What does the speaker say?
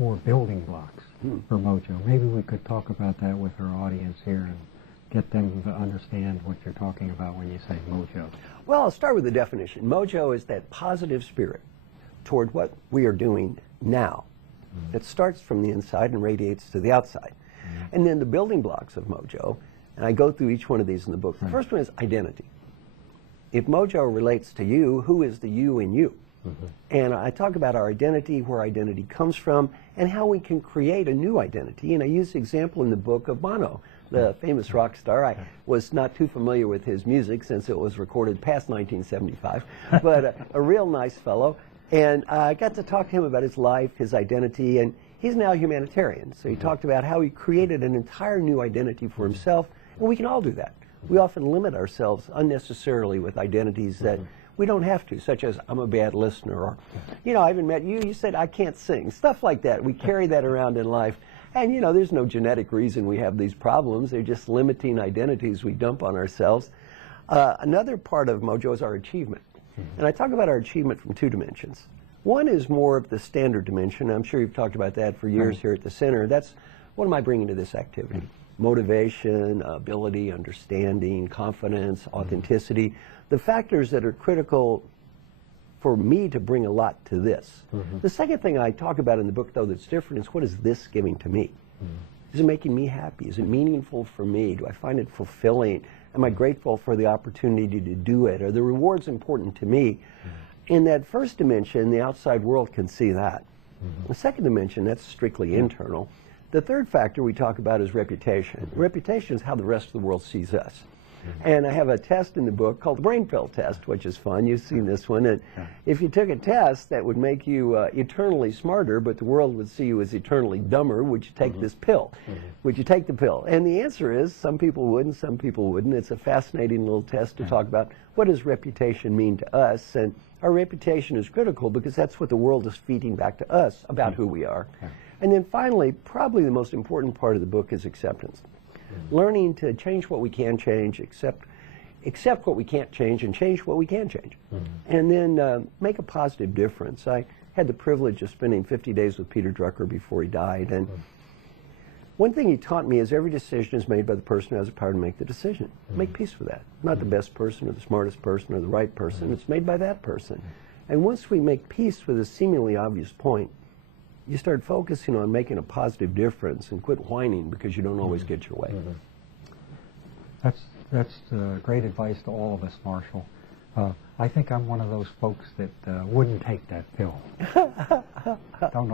4 building blocks for MOJO. Maybe we could talk about that with our audience here and get them to understand what you're talking about when you say MOJO. Well, I'll start with the definition. MOJO is that positive spirit toward what we are doing now. It starts from the inside and radiates to the outside. And then the building blocks of MOJO, and I go through each one of these in the book. The first one is identity. If MOJO relates to you, who is the you in you? And I talk about our identity, where identity comes from, and how we can create a new identity. And I use the example in the book of Bono, the famous rock star. I was not too familiar with his music since it was recorded past 1975, but a real nice fellow. And I got to talk to him about his life, his identity, and he's now a humanitarian. So he talked about how he created an entire new identity for himself, and we can all do that. We often limit ourselves unnecessarily with identities that we don't have to, such as I'm a bad listener, or, you know, I even met you, you said I can't sing, stuff like that. We carry that around in life, and you know, there's no genetic reason we have these problems. They're just limiting identities we dump on ourselves. Another part of MOJO is our achievement, and I talk about our achievement from 2 dimensions. One is more of the standard dimension. I'm sure you've talked about that for years here at the center. That's what am I bringing to this activity? Motivation, ability, understanding, confidence, authenticity, the factors that are critical for me to bring a lot to this. The second thing I talk about in the book, though, that's different is what is this giving to me? Is it making me happy? Is it meaningful for me? Do I find it fulfilling? Am I grateful for the opportunity to do it? Are the rewards important to me? In that first dimension, the outside world can see that. The second dimension, that's strictly internal. The third factor we talk about is reputation. Reputation is how the rest of the world sees us. And I have a test in the book called the brain pill test, which is fun. You've seen this one. And if you took a test that would make you eternally smarter, but the world would see you as eternally dumber, would you take this pill? Would you take the pill? And the answer is some people would and some people wouldn't. It's a fascinating little test to talk about what does reputation mean to us. And our reputation is critical because that's what the world is feeding back to us about who we are. And then finally, probably the most important part of the book is acceptance. Learning to change what we can change, accept what we can't change, and change what we can change. And then make a positive difference. I had the privilege of spending 50 days with Peter Drucker before he died. And one thing he taught me is every decision is made by the person who has the power to make the decision. Make peace with that. Not the best person or the smartest person or the right person. It's made by that person. And once we make peace with a seemingly obvious point, you start focusing on making a positive difference and quit whining because you don't always get your way. That's great advice to all of us, Marshall. I think I'm one of those folks that wouldn't take that pill. Don't know